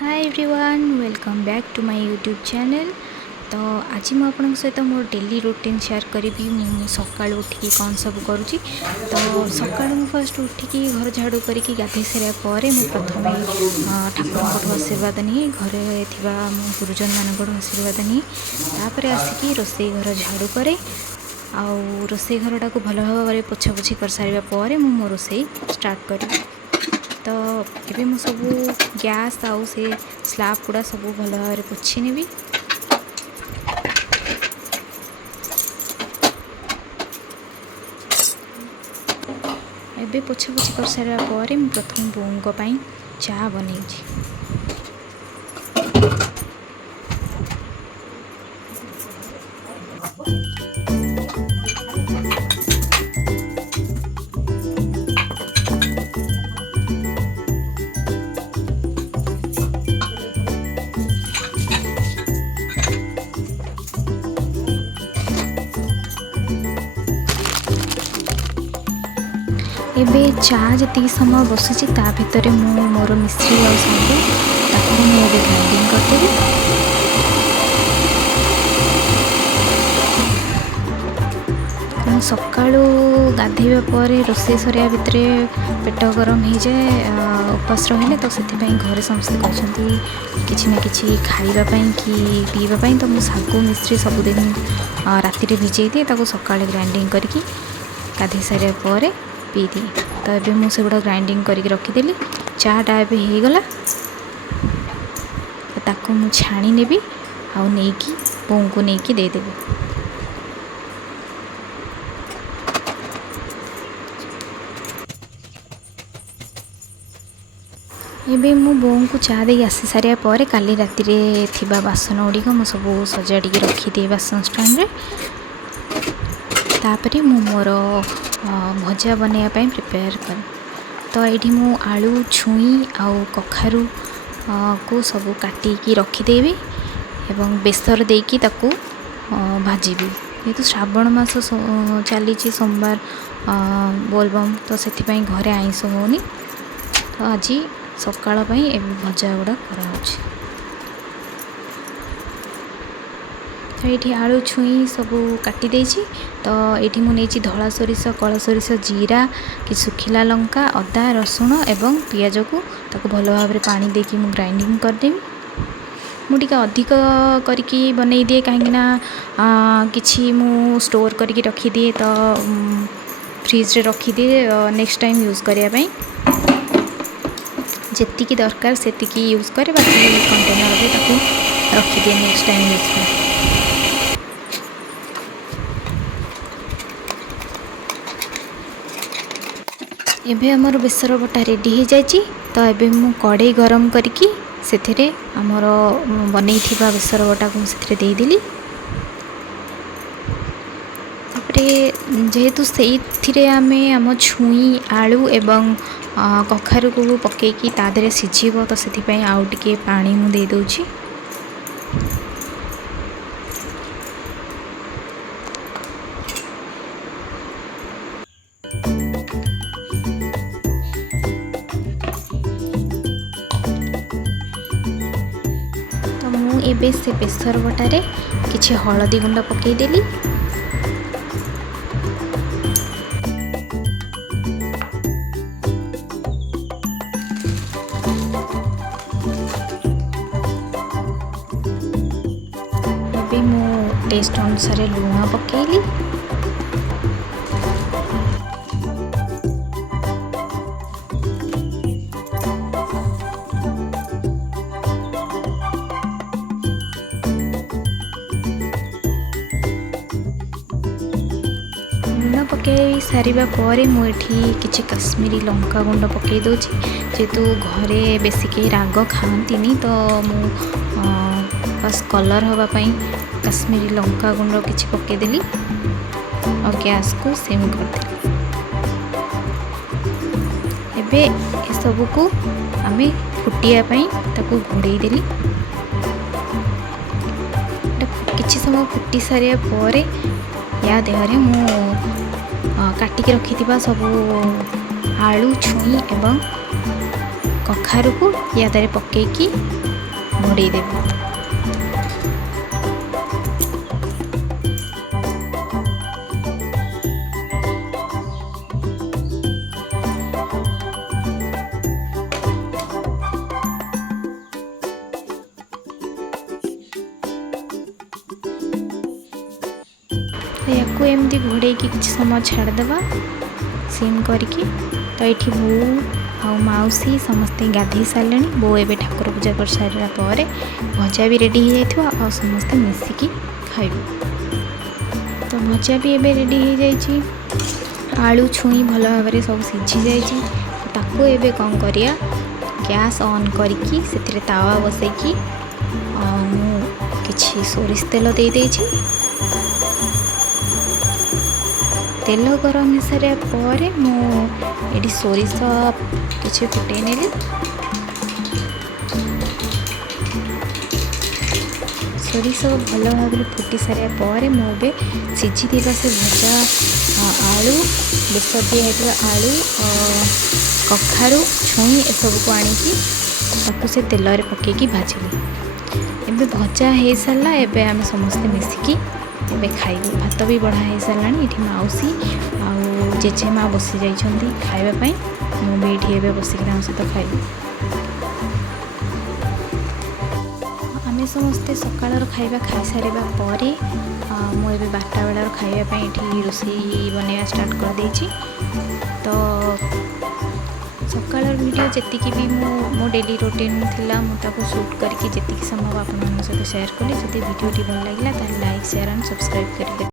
Hi everyone, welcome back to my YouTube channel. तो आज मुझे आपन सहित मोर डेली रूटीन शेयर करी। सकाळु उठिकी कौन सब करुँची। तो सकाळु मु फर्स्ट उठिकी घर झाड़ू करके गाधे सारा पर मु प्रथम ठाकुर आशीर्वाद नहीं, घरे थिबा मो गुरुजन मान आशीर्वाद नहीं, तापर आसिकी रोसई घर झाड़ू करे। आउ रोसई घरटा को भल भाव में पोछापोछि कर सारा पर मो रोसई स्टार्ट करी। तो ये मु सब गैस आउ से स्लैब गुड़ा सब भल भाव में पोछि नेबी। एबे पोछापोछि कर सारा पर मु प्रथम बोंग पाई चा बनै छी। एबे चा जी समय बसुची ता भितर मु मोर मिश्री और सब ताको मुझे ग्राइंडिंग करदेवी। सकाळु गाधेवा पर रोसई सरिया भितर पेट गरम हो जाए, उपास रहिले तो से घरे समस्त कहते किसी ना कि खावाई कि पीवाई। तो मुझे सागु मिश्री सबुदिन राति भिजे दिए, सकाଳେ ग्राइंडिंग करके गाधे सारा पर पी दिए। तो ये मुझे गुड़ा ग्राइंडिंग करके रखीदेली। चाटा ए हो गला, ताको मु छाणी नेबी आउ नेकी बों को नेकी देदेवी। एबे मु बों को चा दे आसी सारा पर काली राति रे थिबा बासन गुड़िक मु सब सजाड़ी रखीदिए बासन स्टैंड रे। तापरे मु मोर भजा बनवाई प्रिपेयर कर। तो ये मु आलू छुई आउ कखारू को सब काटिकी रखीदेवी एवं बेसर देकी ताकू भाजीबी। जेहेतु श्रावण मास चली सोमवार बोलबम, तो से घरे आइंस होनी। तो आज सकाळ भजा गुड़ा कराउछि। तो ये आलू छुई सब काटी देछि। तो ये मुझे धला सोरिष, कला सोरिष, जीरा कि सुखिला लंका, अदा, रसुण एवं पियाज को ताको भल भाव में पानी देकी मु ग्राइंडिंग करदेवी। मुझे अधिक करके बनई दिए कहीं किछि मु स्टोर करके रखीदिए, तो फ्रिज रे रखीदिए नेक्स्ट टाइम यूज़ करने। जेतिकी दरकार सेतिकी यूज़ करे, बाकी कंटेनर रे ताको रखीदिए नेक्स्ट टाइम यूज़ कर। एबे हमर बेसर बटा रेडी हो जाइए। तो एबे मु कड़े गरम करके से आमर बनई थिबा बेसर बटा को से देदेली। जेहेतु से आम छुई आलू एवं कखारू को पकईकी तादरे सीझीब, तो से आउ टिके पानी मु दे दूची। तो मु एबे से बेसर बटारे किछि हलदी गुंड पकईदेली। मु टेस्ट अनुसार लुण पकेली। लुण पकई सारा पर मुझे किसी कश्मीरी लंका गुंड पकई दूची। जेहेतु घरे बेसी कई राग खाती, तो मु बस कलर होगापाई कश्मीरी लंका गुंड किसी पकईदेली और गैस को सिम करदेली। एबे सब को आम फुटियापाई ताकू घोड़े देली। किछि समय फुटी सारा पर या देहरे मु काटिकी रखी सब आलू छुई एवं कखारू को या पकईकी ଘୋଡ଼େଇ ଦେବି। याकू एमती घोड़े किसी समय छाड़देवा सिम करके। तो ये बो आ मौसी समस्ते गाधे सारे। बो ए ठाकुर पूजा कर सारापर भजा भी रेडी हो जाए आ समस्ते मिसिकी खाइबू। तो भजा भी एबे रेडी हो जाइए। आलू छुई भल भाव में सब सीझी जाइए। ताको एबे कौन करिया गैस ऑन करके से तावा बसैकी किछि सोरिष तेल दे देछि। तेल गरम हो सारे पर मुझे सोरिष किसी फुटे नेली। सोरिष भल भाव में फुटी सारे पर मुझे सीझी से भजा आलू बेस दिया आलू कखारू छुई एसबू को आनिकी से तेल रे पकईकी भाजिली। एबे भजा हो सारा एबे आम समस्ते मिसिकी एबे खाइबू। भात भी बढ़ा हो सारा। ये मौसी आ जेजेमा बसी जाइछंती खाइबापई। मुझे ये बसिक सहित खाइबू। आम समस्ते सकाळर खाइबा खाई सारिबा परे मुझे 12टा बेलार खाइबापई ये रोषेई बनैया स्टार्ट कर देछि। तो सकाळर वीडियो जी भी मो डेली रूटीन थिला मुझे शूट करके जी संभव आप सहित शेयर कली। जब वीडियो भल लगे तो लाइक शेयर एंड सब्सक्राइब करेंगे।